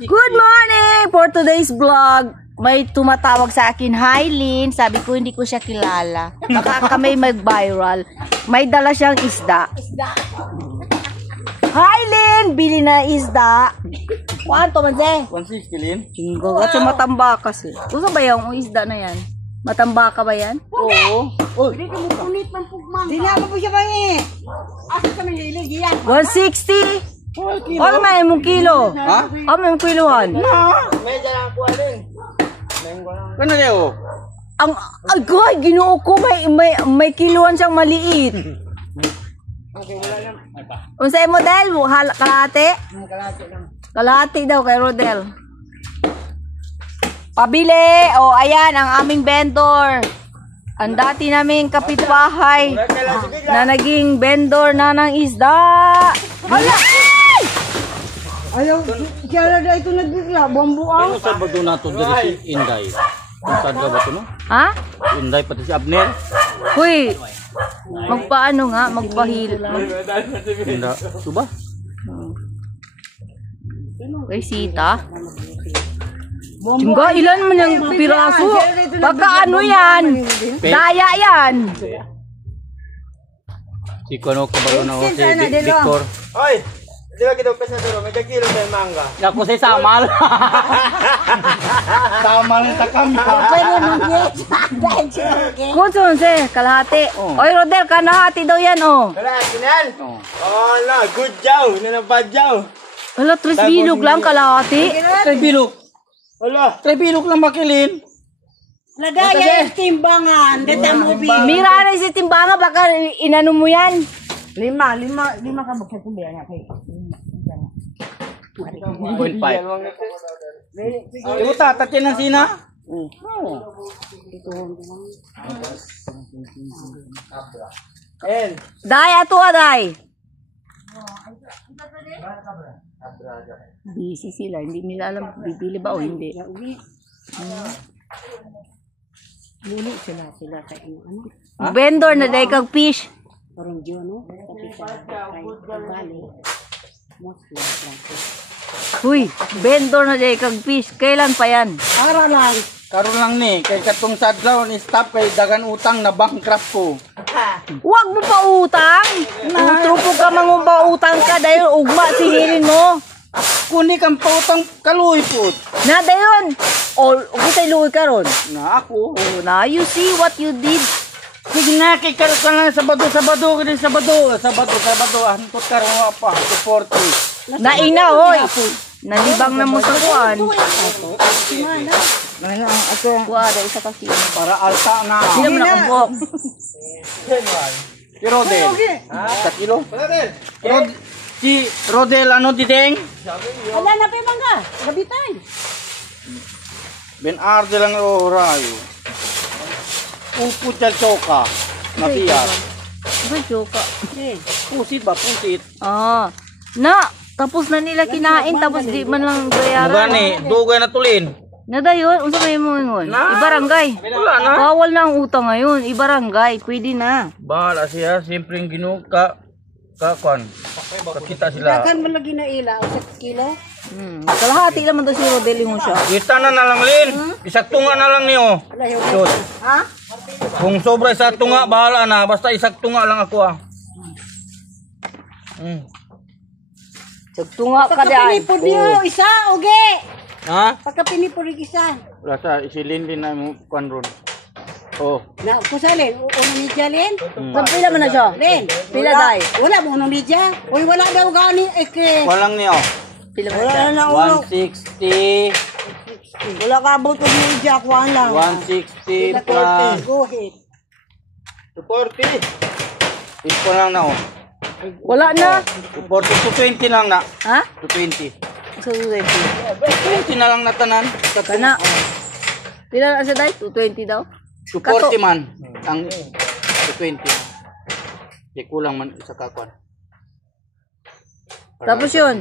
Good morning! For today's vlog, may tumatawag sa akin, Hi Lynn. Sabi ko, hindi ko siya kilala. Baka kami mag-viral. May dala siyang isda. Hi Lynn! Bili na isda. Kuanto man siya? 160 Lynn? Tinggo. At siya matambakas eh. Gusto ba yung isda na yan? Matambaka ba yan? Oo. Oh, hindi ka mo punit ng pugmang. Hindi nga mo siya ba eh. Asa ka nang lilig yan? 160? Oh, may mong kilo. Ha? Oh, may mong kilohan. Medyo lang ako alin. Kano niyo? Ang agay, ginoo ko may kiluan siyang maliit. Unsay model mo? Kalahati? Kalahati lang. Kalahati daw kay Rodel. Pabili. Oh, ayan ang aming vendor. Ang dati naming kapitbahay na naging vendor na ng isda. Hala! Ayaw, kaya na ito nagbigla, bambuang. Ano sa bato na ito dari si Inday? Kung saan ka ba ito no? Ha? Inday pati si Abner? Huy, magpaano nga, magpahil. Inda, suba? Kay Sita. Tingga, ilan man yung piraso? Baka ano yan? Daya yan. Si Kuno kabalo na ako si Victor. Oy! Di ba kita pesa duro? May kilo tayo mangga. Ako si Samal. Samal ni Takam. Pero nung yes, dahil siya okay. Kunsun si, kalahati. Oy, Rodel, kalahati daw yan, oh. Wala, kinal! Oh, no, good job! Nanabadyaw! Wala, 3 bilog lang, kalahati. Bilog. Wala! 3 bilog lang makilin. Lagaya yung timbangan, dito mo bi. Mira na si Timbanga, baka inano mo yan. Lima ka magsasabihan niya kay. 0.5. Ito tatatin ng sina? En! Day, ato day. Busy sila, hindi nila alam bibili ba o hindi. Muli sila sa ano. Vendor na day kag fish. Parang diyo no. Tapi sa bali. Mostly Huy, vendor na day kag fish. Kailan pa yan? ara lang. Karon lang ni, kay katong sadlaw ni stop kay dagan utang na bankrupt ko. Huwag mo pa utang. Trupo ka mangumpa utang ka dahil ugma sihilin mo. Kundi kang pautang kaluy po. Na dayon. Kita iluwi ka ron. Na ako. Oh, na, you see what you did. Sige na, kikaro ka lang Sabado, kini Sabado. Hantot ka rin pa, 240. Naina, hoy. Nalibang na mo sa kuan. Kuha, da isa kasi. Para alta na. Hindi naman nakabok. Si Rodel. Sa kilo. Si Rodel, ano dideng? Ala na pa mangga. Gabitan. Ben Arde lang orayo. Uput sa choka. Natiyar. Ano joke ka? Pusit ba? Pusit. Ah. Na, tapos na nila kinain, tapos di man lang bayaran. Gani, dugay na tulin. Na dayon, unsa may mo ingon? Ibarangay. Wala na. Bawal na ang utang ngayon. Ibarangay, pwede na. Bahala siya, simpleng kakuan. Kakita sila. Dagan man lagi na ila, 6 kilo. Kalahati naman daw si Rodel mo siya. Kita na lang, Lin. Isang tunga na lang niyo. Sus. Ha? Kung sobra sa tunga, bahala na. Basta isang tunga lang ako ah. Sagtunga ka dyan. Pagkapinipod niyo, isa, uge. Ha? Pagkapinipod yung isa. Wala sa isilin din na mo kuan ron. Oh. Na, kusalin, uno ni Jalin. Pila man na siya? Len. Pila day? Wala mo uno ni Jal. Uy, wala daw gani. Eke. Walang niyo. Pila man na siya? 160. Wala ka abot ko ni Jack, kuhaan lang. 160 plus. Go ahead. 240! Ito lang na oh. Wala na. 220 lang na. Ha? 220. Sa 220. 20 na lang na tanan. Kana. Pila na siya day? 220 daw? 240 man. Ang 220. Di kulang man sa kakuan. Tapos yun.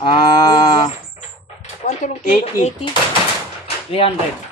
80. 300.